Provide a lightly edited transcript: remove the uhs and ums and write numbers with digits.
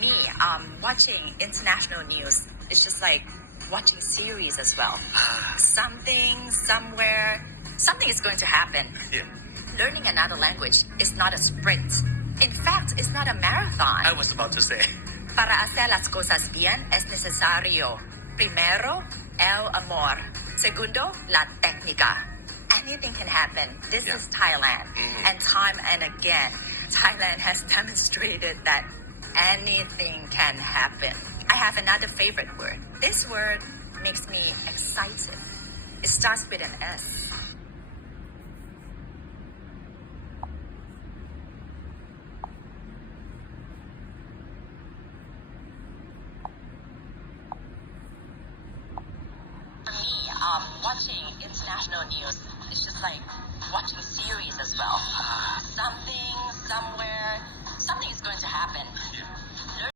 me, watching international news is just like watching series as well. Something, somewhere, something is going to happen. Yeah. Learning another language is not a sprint. In fact, it's not a marathon. I was about to say. Para hacer las cosas bien es necesario. Primero, el amor. Segundo, la técnica. Anything can happen. This is Thailand. And time and again, Thailand has demonstrated that anything can happen. I have another favorite word. This word makes me excited. It starts with an S. For me, watching international news is just like watching series as well. Something, somewhere.